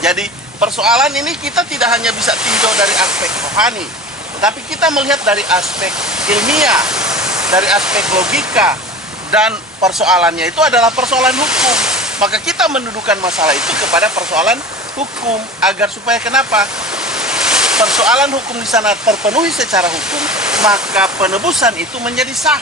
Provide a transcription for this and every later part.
Jadi persoalan ini kita tidak hanya bisa tinjau dari aspek rohani, tetapi kita melihat dari aspek ilmiah, dari aspek logika, dan persoalannya itu adalah persoalan hukum. Maka kita mendudukan masalah itu kepada persoalan hukum, agar supaya kenapa? Persoalan hukum di sana terpenuhi secara hukum, maka penebusan itu menjadi sah.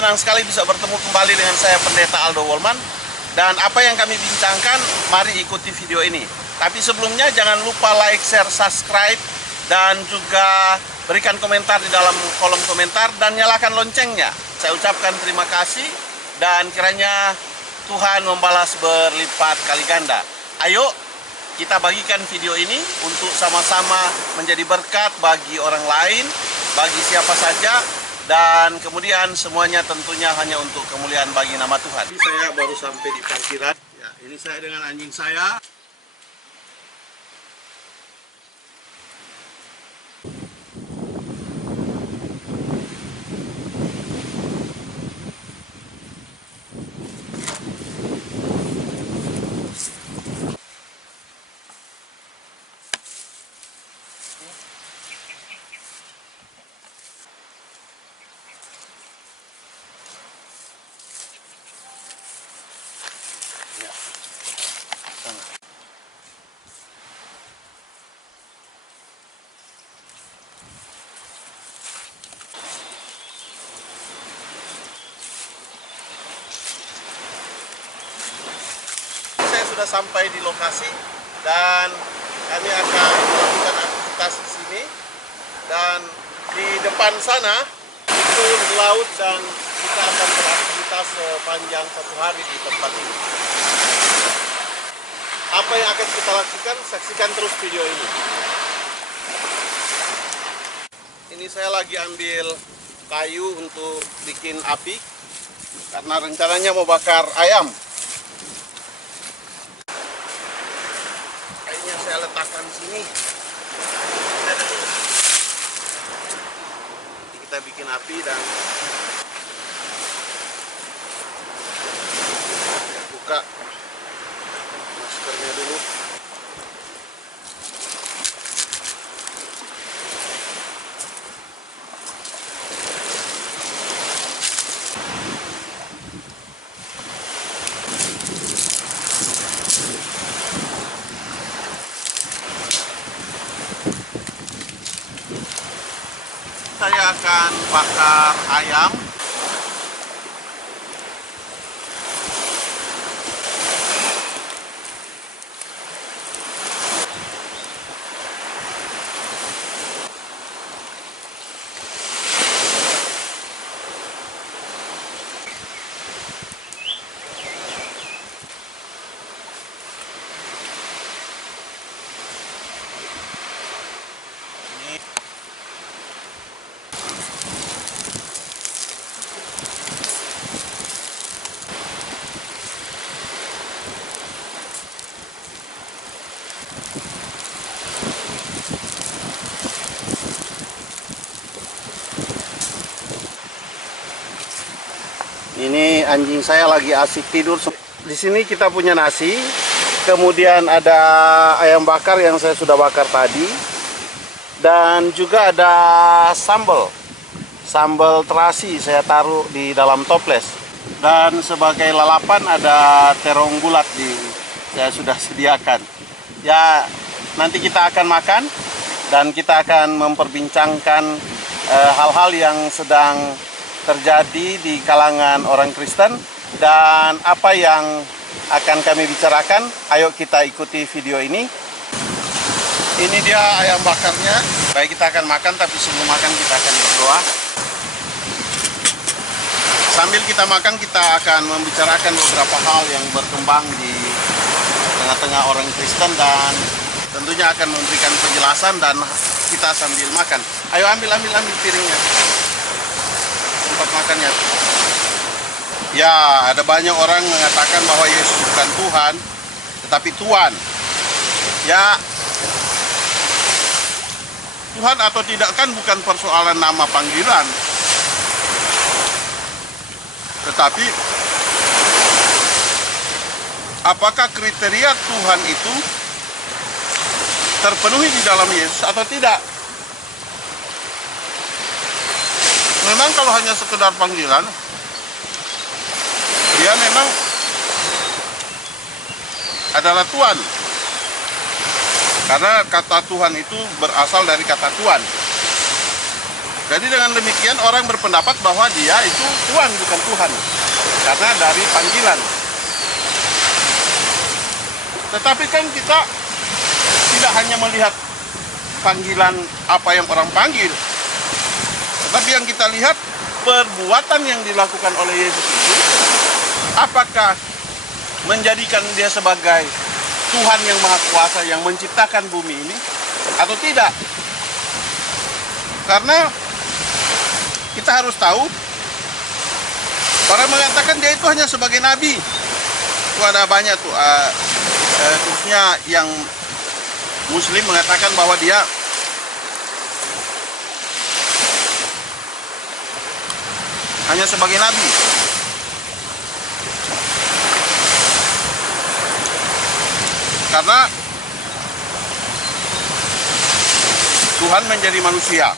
Senang sekali bisa bertemu kembali dengan saya Pendeta Aldo Wolman, dan apa yang kami bincangkan, mari ikuti video ini. Tapi sebelumnya jangan lupa like, share, subscribe, dan juga berikan komentar di dalam kolom komentar dan nyalakan loncengnya. Saya ucapkan terima kasih dan kiranya Tuhan membalas berlipat kali ganda. Ayo kita bagikan video ini untuk sama-sama menjadi berkat bagi orang lain, bagi siapa saja. Dan kemudian semuanya tentunya hanya untuk kemuliaan bagi nama Tuhan. Saya baru sampai di parkiran. Ya, ini saya dengan anjing saya. Sudah sampai di lokasi dan kami akan melakukan aktivitas di sini, dan di depan sana itu laut, dan kita akan beraktivitas sepanjang 1 hari di tempat ini. Apa yang akan kita lakukan? Saksikan terus video ini. Ini saya lagi ambil kayu untuk bikin api karena rencananya mau bakar ayam. Saya letakkan sini. Kita bikin api dan buka maskernya dulu. Saya akan bakar ayam. Ini anjing saya lagi asik tidur. Di sini kita punya nasi, kemudian ada ayam bakar yang saya sudah bakar tadi, dan juga ada sambal terasi saya taruh di dalam toples. Dan sebagai lalapan ada terong bulat saya sudah sediakan. Ya, nanti kita akan makan dan kita akan memperbincangkan hal-hal yang sedang terjadi di kalangan orang Kristen dan apa yang akan kami bicarakan. Ayo kita ikuti video ini. Ini dia ayam bakarnya. Baik, kita akan makan, tapi sebelum makan kita akan berdoa. Sambil kita makan, kita akan membicarakan beberapa hal yang berkembang di tengah-tengah orang Kristen dan tentunya akan memberikan penjelasan, dan kita sambil makan. Ayo ambil piringnya. Tempat makannya. Ya, ada banyak orang mengatakan bahwa Yesus bukan Tuhan, tetapi Tuhan. Ya, Tuhan atau tidak kan bukan persoalan nama panggilan. Tetapi apakah kriteria Tuhan itu terpenuhi di dalam Yesus atau tidak? Memang kalau hanya sekedar panggilan, dia memang adalah Tuhan. Karena kata Tuhan itu berasal dari kata Tuhan. Jadi dengan demikian orang berpendapat bahwa dia itu Tuhan bukan Tuhan. Karena dari panggilan. Tetapi kan kita tidak hanya melihat panggilan apa yang orang panggil. Tetapi yang kita lihat perbuatan yang dilakukan oleh Yesus itu, apakah menjadikan dia sebagai Tuhan yang Maha Kuasa yang menciptakan bumi ini atau tidak? Karena kita harus tahu, orang mengatakan dia itu hanya sebagai nabi. Itu ada banyak tuh, khususnya yang Muslim mengatakan bahwa dia hanya sebagai nabi. Karena Tuhan menjadi manusia.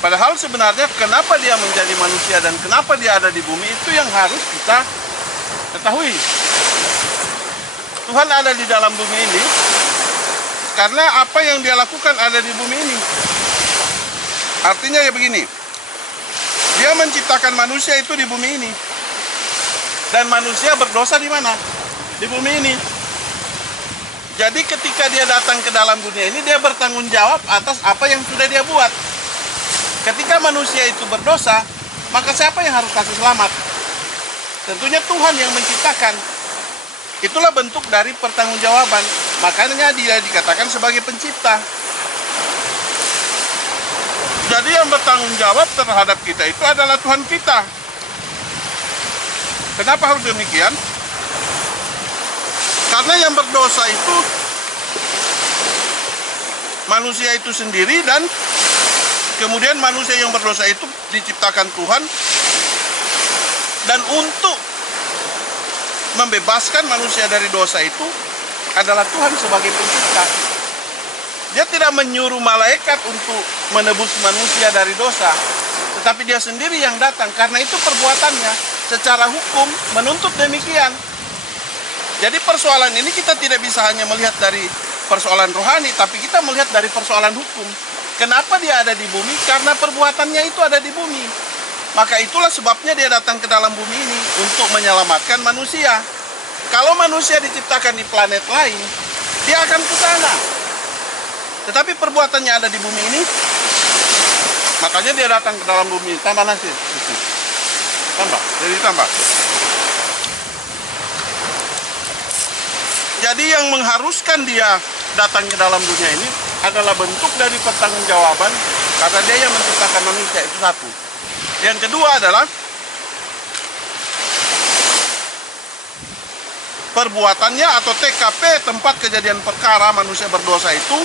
Padahal sebenarnya kenapa dia menjadi manusia dan kenapa dia ada di bumi itu yang harus kita ketahui. Tuhan ada di dalam bumi ini karena apa yang dia lakukan ada di bumi ini. Artinya ya begini, dia menciptakan manusia itu di bumi ini. Dan manusia berdosa di mana? Di bumi ini. Jadi ketika dia datang ke dalam dunia ini, dia bertanggung jawab atas apa yang sudah dia buat. Ketika manusia itu berdosa, maka siapa yang harus kasih selamat? Tentunya Tuhan yang menciptakan. Itulah bentuk dari pertanggungjawaban. Makanya dia dikatakan sebagai pencipta. Jadi yang bertanggung jawab terhadap kita itu adalah Tuhan kita. Kenapa harus demikian? Karena yang berdosa itu manusia itu sendiri, dan kemudian manusia yang berdosa itu diciptakan Tuhan, dan untuk membebaskan manusia dari dosa itu adalah Tuhan sebagai pencipta. Dia tidak menyuruh malaikat untuk menebus manusia dari dosa, tetapi dia sendiri yang datang. Karena itu perbuatannya secara hukum menuntut demikian. Jadi persoalan ini kita tidak bisa hanya melihat dari persoalan rohani, tapi kita melihat dari persoalan hukum. Kenapa dia ada di bumi? Karena perbuatannya itu ada di bumi. Maka itulah sebabnya dia datang ke dalam bumi ini untuk menyelamatkan manusia. Kalau manusia diciptakan di planet lain, dia akan ke sana. Tetapi perbuatannya ada di bumi ini, makanya dia datang ke dalam bumi. Tambah nasi. Tambah, jadi tambah. Jadi yang mengharuskan dia datang ke dalam dunia ini adalah bentuk dari pertanggungjawaban karena dia yang menciptakan manusia, itu satu. Yang kedua adalah perbuatannya atau TKP, tempat kejadian perkara manusia berdosa itu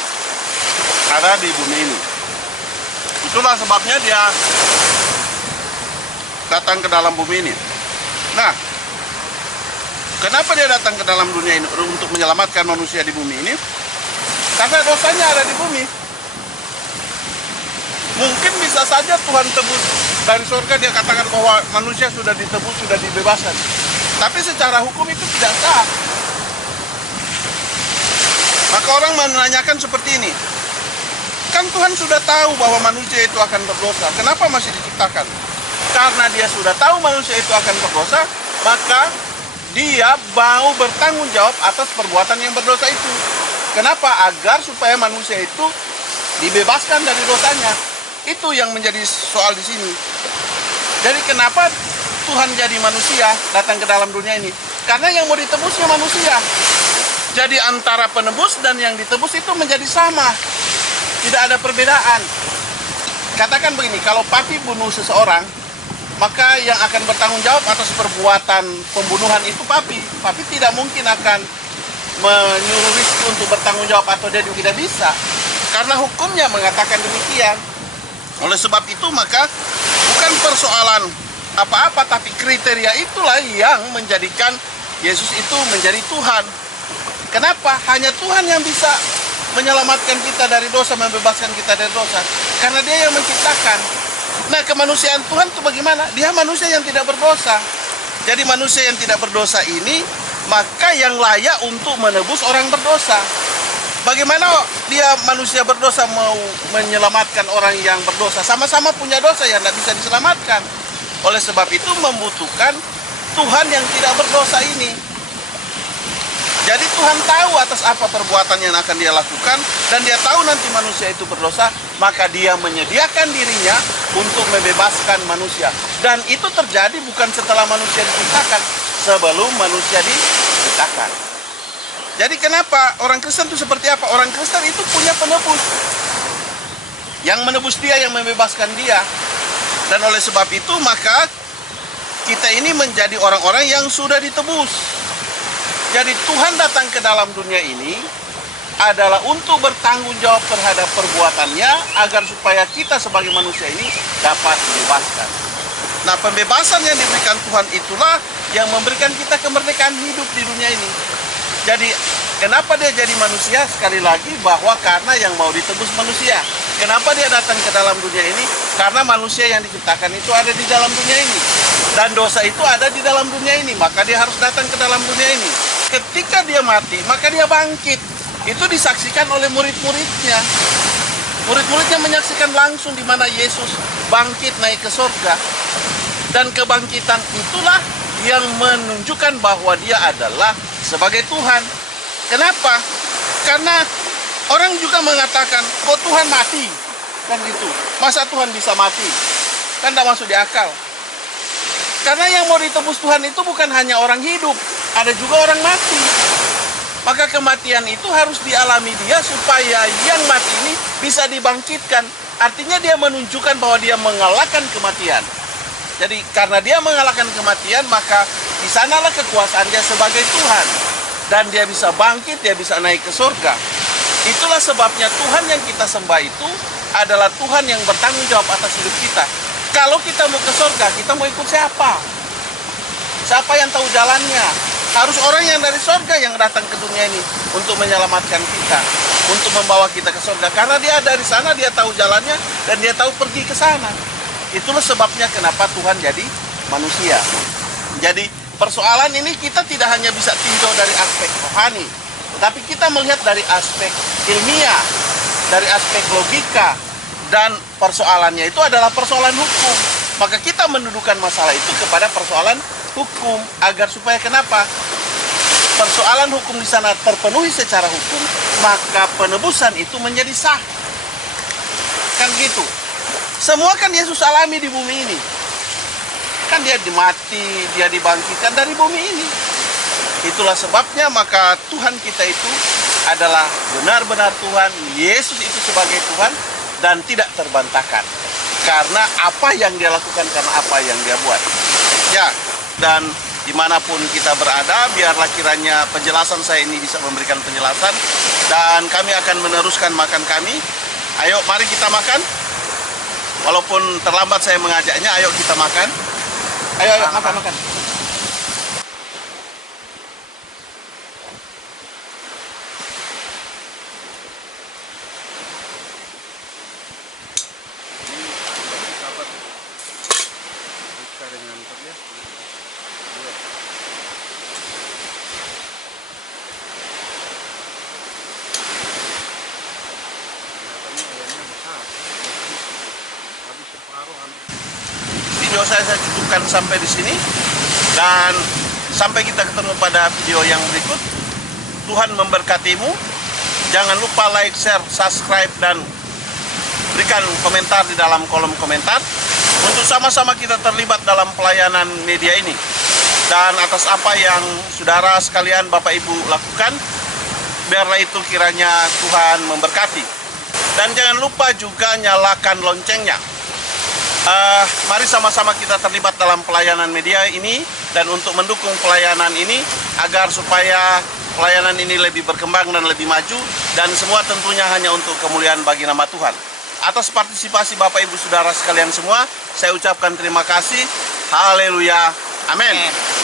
ada di bumi ini. Itulah sebabnya dia datang ke dalam bumi ini. Nah, kenapa dia datang ke dalam dunia ini untuk menyelamatkan manusia di bumi ini? Karena dosanya ada di bumi. Mungkin bisa saja Tuhan tebus dari surga, dia katakan bahwa manusia sudah ditebus, sudah dibebaskan. Tapi secara hukum itu tidak sah. Maka orang menanyakan seperti ini. Kan Tuhan sudah tahu bahwa manusia itu akan berdosa. Kenapa masih diciptakan? Karena dia sudah tahu manusia itu akan berdosa, maka dia mau bertanggung jawab atas perbuatan yang berdosa itu. Kenapa? Agar supaya manusia itu dibebaskan dari dosanya. Itu yang menjadi soal di sini. Jadi kenapa Tuhan jadi manusia, datang ke dalam dunia ini? Karena yang mau ditebusnya manusia. Jadi antara penebus dan yang ditebus itu menjadi sama. Tidak ada perbedaan. Katakan begini, kalau papi bunuh seseorang, maka yang akan bertanggung jawab atas perbuatan pembunuhan itu papi. Papi tidak mungkin akan menyuruh Rizky untuk bertanggung jawab atau dia tidak bisa. Karena hukumnya mengatakan demikian. Oleh sebab itu maka bukan persoalan apa-apa, tapi kriteria itulah yang menjadikan Yesus itu menjadi Tuhan. Kenapa? Hanya Tuhan yang bisa menyelamatkan kita dari dosa, membebaskan kita dari dosa. Karena Dia yang menciptakan. Nah, kemanusiaan Tuhan itu bagaimana? Dia manusia yang tidak berdosa. Jadi manusia yang tidak berdosa ini, maka yang layak untuk menebus orang berdosa. Bagaimana dia manusia berdosa mau menyelamatkan orang yang berdosa? Sama-sama punya dosa yang tidak bisa diselamatkan. Oleh sebab itu membutuhkan Tuhan yang tidak berdosa ini. Jadi Tuhan tahu atas apa perbuatan yang akan Dia lakukan, dan Dia tahu nanti manusia itu berdosa, maka Dia menyediakan dirinya untuk membebaskan manusia. Dan itu terjadi bukan setelah manusia diciptakan, sebelum manusia diciptakan. Jadi kenapa orang Kristen itu seperti apa? Orang Kristen itu punya penebus. Yang menebus dia, yang membebaskan dia. Dan oleh sebab itu maka kita ini menjadi orang-orang yang sudah ditebus. Jadi Tuhan datang ke dalam dunia ini adalah untuk bertanggung jawab terhadap perbuatannya, agar supaya kita sebagai manusia ini dapat dibebaskan. Nah, pembebasan yang diberikan Tuhan itulah yang memberikan kita kemerdekaan hidup di dunia ini. Jadi, kenapa Dia jadi manusia? Sekali lagi, bahwa karena yang mau ditebus manusia. Kenapa Dia datang ke dalam dunia ini? Karena manusia yang diciptakan itu ada di dalam dunia ini. Dan dosa itu ada di dalam dunia ini. Maka Dia harus datang ke dalam dunia ini. Ketika Dia mati, maka Dia bangkit. Itu disaksikan oleh murid-muridnya. Murid-muridnya menyaksikan langsung di mana Yesus bangkit naik ke surga. Dan kebangkitan itulah yang menunjukkan bahwa Dia adalah sebagai Tuhan. Kenapa? Karena orang juga mengatakan, kok Tuhan mati? Kan gitu. Masa Tuhan bisa mati? Kan tidak masuk di akal. Karena yang mau ditebus Tuhan itu bukan hanya orang hidup, ada juga orang mati. Maka kematian itu harus dialami Dia supaya yang mati ini bisa dibangkitkan. Artinya Dia menunjukkan bahwa Dia mengalahkan kematian. Jadi karena Dia mengalahkan kematian, maka di sanalah kekuasaan Dia sebagai Tuhan. Dan Dia bisa bangkit, Dia bisa naik ke surga. Itulah sebabnya Tuhan yang kita sembah itu adalah Tuhan yang bertanggung jawab atas hidup kita. Kalau kita mau ke surga, kita mau ikut siapa? Siapa yang tahu jalannya? Harus orang yang dari surga yang datang ke dunia ini untuk menyelamatkan kita, untuk membawa kita ke surga. Karena Dia dari sana, Dia tahu jalannya, dan Dia tahu pergi ke sana. Itulah sebabnya kenapa Tuhan jadi manusia. Jadi persoalan ini kita tidak hanya bisa tinjau dari aspek rohani, tetapi kita melihat dari aspek ilmiah, dari aspek logika, dan persoalannya itu adalah persoalan hukum. Maka kita mendudukan masalah itu kepada persoalan hukum, agar supaya kenapa? Persoalan hukum di sana terpenuhi secara hukum, maka penebusan itu menjadi sah. Kan gitu. Semua kan Yesus alami di bumi ini. Kan Dia dimati, Dia dibangkitkan dari bumi ini. Itulah sebabnya maka Tuhan kita itu adalah benar-benar Tuhan. Yesus itu sebagai Tuhan dan tidak terbantahkan. Karena apa yang Dia lakukan, karena apa yang Dia buat. Ya, dan dimanapun kita berada, biarlah kiranya penjelasan saya ini bisa memberikan penjelasan. Dan kami akan meneruskan makan kami. Ayo, mari kita makan. Walaupun terlambat saya mengajaknya, ayo kita makan. Ayo, makan. Video saya cukupkan sampai di sini, dan sampai kita ketemu pada video yang berikut. Tuhan memberkatimu. Jangan lupa like, share, subscribe, dan berikan komentar di dalam kolom komentar untuk sama-sama kita terlibat dalam pelayanan media ini. Dan atas apa yang saudara sekalian, Bapak Ibu lakukan, biarlah itu kiranya Tuhan memberkati. Dan jangan lupa juga nyalakan loncengnya. Mari sama-sama kita terlibat dalam pelayanan media ini, dan untuk mendukung pelayanan ini agar supaya pelayanan ini lebih berkembang dan lebih maju, dan semua tentunya hanya untuk kemuliaan bagi nama Tuhan. Atas partisipasi Bapak Ibu Saudara sekalian semua, saya ucapkan terima kasih. Haleluya. Amin.